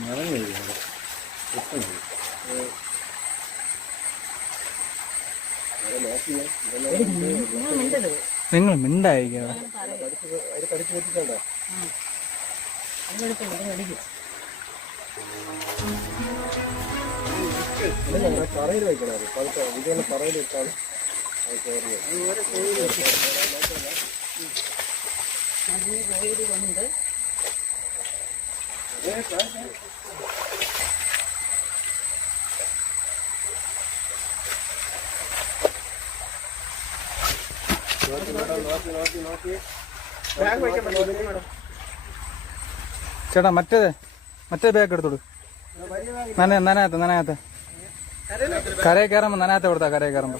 മരം കഴിയും നിങ്ങൾ മിണ്ടായിരിക്കും തറയിൽ വെക്കണം. ഇതിന്റെ തറയിൽ വെച്ചാൽ കൊണ്ട് ചേട്ടാ മറ്റേ ബാഗ് എടുത്തോളൂ. നനയത്ത് കരയിൽ കയറുമ്പോ നനയത്ത് കൊടുത്താ കരയിൽ കയറുമ്പോ